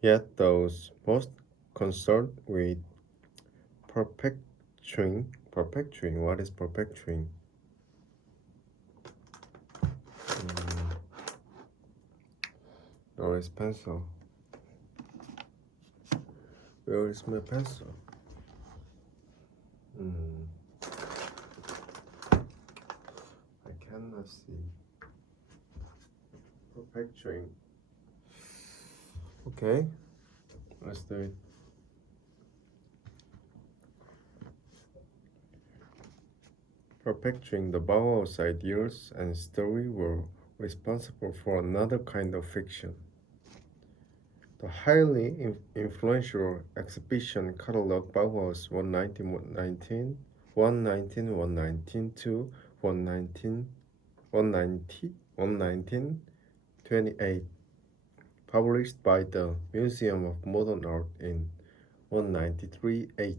Yet those most concerned with perpetuating, what is perpetuating? Mm, where is pencil? Where is my pencil? Mm, I cannot see. Perpetuating. Okay, let's do it. Perpetuating the Bauhaus ideas and story were responsible for another kind of fiction. The highly influential exhibition catalog Bauhaus 119, 119, to 119, 190, 11928, published by the Museum of Modern Art in 193-8,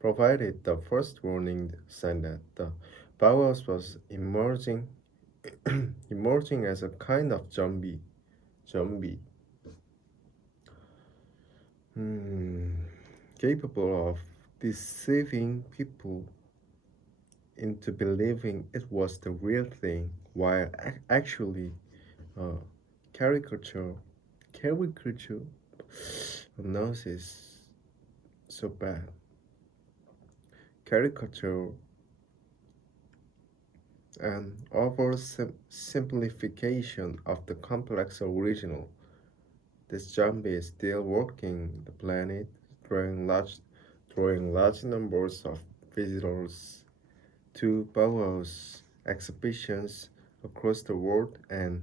provided the first warning sign that the Bauhaus was emerging as a kind of zombie, hmm, capable of deceiving people into believing it was the real thing, while actually uh, caricature, caricature analysis so bad. Caricature and oversimplification of the complex original. This zombie is still walking the planet, drawing large numbers of visitors to Bauhaus exhibitions across the world and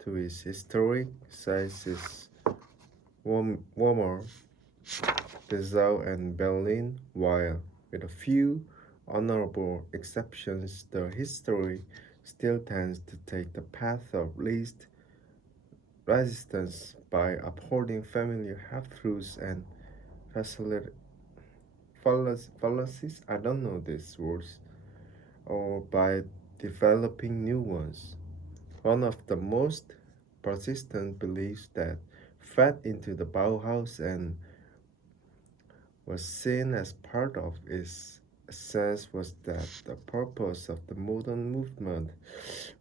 to its historic sites Weimar, Dessau, and Berlin, while with a few honorable exceptions, the history still tends to take the path of least resistance by upholding familiar half-truths and fallacies, I don't know these words, or by developing new ones. One of the most persistent beliefs that fed into the Bauhaus and was seen as part of its essence was that the purpose of the modern movement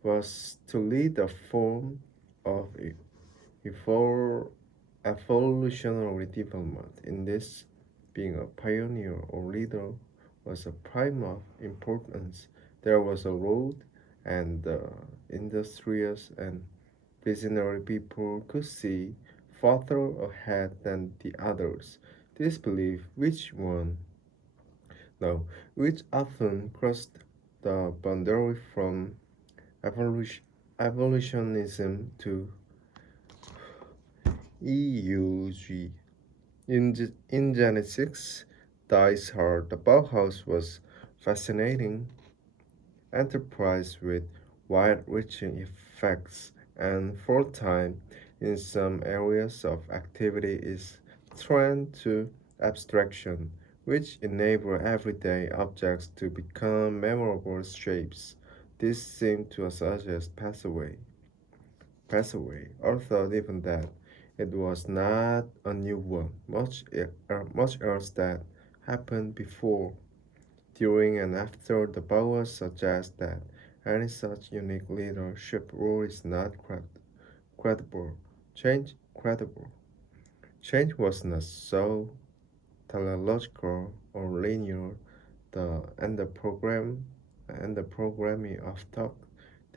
was to lead a form of evol- evolutionary development. In this, being a pioneer or leader was a prime of importance. There was a road, and the industrious and visionary people could see farther ahead than the others. This belief, which often crossed the boundary from evolution, evolutionism to EUG. In Genesis, dies hard. The Bauhaus was fascinating enterprise with wide-reaching effects, and for time, in some areas of activity is trained to abstraction, which enable everyday objects to become memorable shapes. This seemed to suggest pass away, although even that it was not a new one. Much else that happened before, during, and after the powers suggest that any such unique leadership role is not credible. Credible. Change was not so teleological or linear. The programming of talk,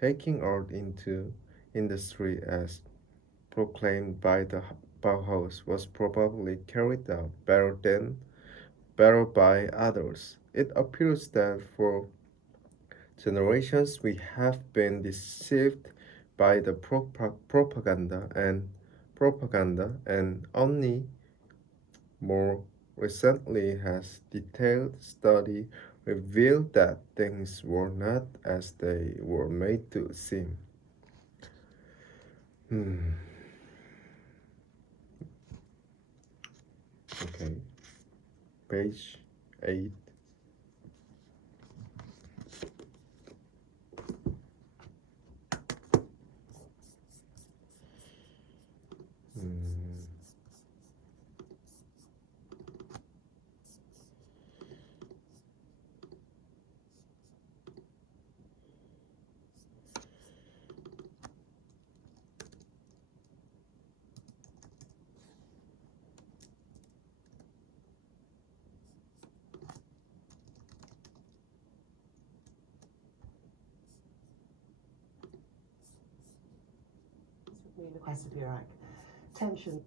taking art into industry as proclaimed by the Bauhaus, was probably carried out better by others. It appears that for generations we have been deceived by the propaganda, and only more recently has detailed study revealed that things were not as they were made to seem. Hmm. Okay, page 8. Hmm. Hesapuric. Tension.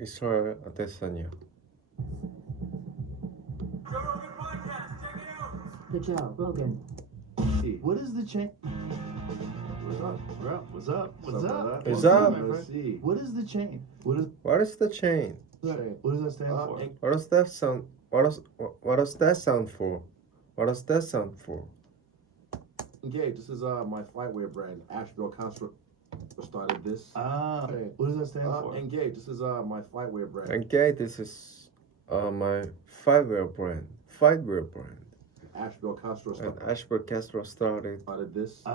이스라엘 아데사냐. The Joe Rogan. What is the chain? What's up, bro? What's up? What's up? What's up? Let's see. What is the chain? What is the chain? What does that stand for? What does that sound? What does that sound for? What does that sound for? Engage. This is my flightwear brand. Asheville Castro started this. What does that stand for? Engage. This is my flightwear brand. Okay, this is my fightwear brand. Fightwear brand. Asheville Castro And Ashbur Castro started. started this. He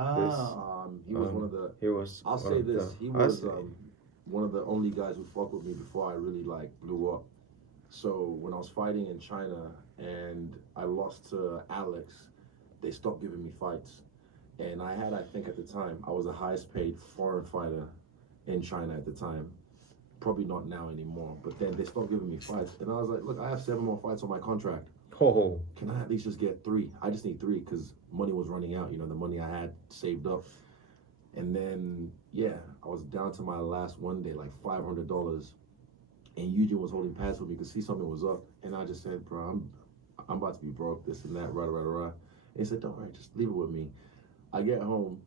was one of the. He was. I'll one say of this. the- He I was see. one of the only guys who fucked with me before I really like blew up. So when I was fighting in China and I lost to Alex, they stopped giving me fights. And I think at the time, I was the highest paid foreign fighter in China at the time. Probably not now anymore. But then they stopped giving me fights. And I was like, look, I have 7 more fights on my contract. Oh, Can I at least just get 3? I just need 3 because money was running out, the money I had saved up. And then, yeah, I was down to my last one day, like $500. And Eugene was holding pads for me because see something was up. And I just said, bro, I'm about to be broke, this and that, rah. And he said, don't worry, just leave it with me. I get home,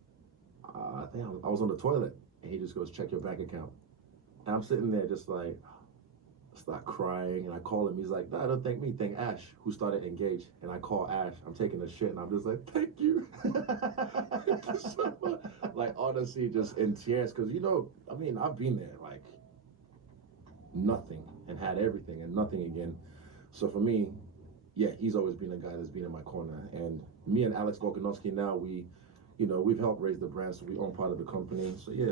I think I was on the toilet. And he just goes, check your bank account. And I'm sitting there just like, start crying, and I call him. He's like, "No, don't thank me. Thank Ash, who started Engage." And I call Ash. I'm taking a shit, and I'm just like, "Thank you, thank you so much." Like honestly, just in tears, because I've been there, like nothing, and had everything, and nothing again. So for me, yeah, he's always been a guy that's been in my corner. And me and Alex Volkanovski now, we've helped raise the brand, so we own part of the company. So yeah,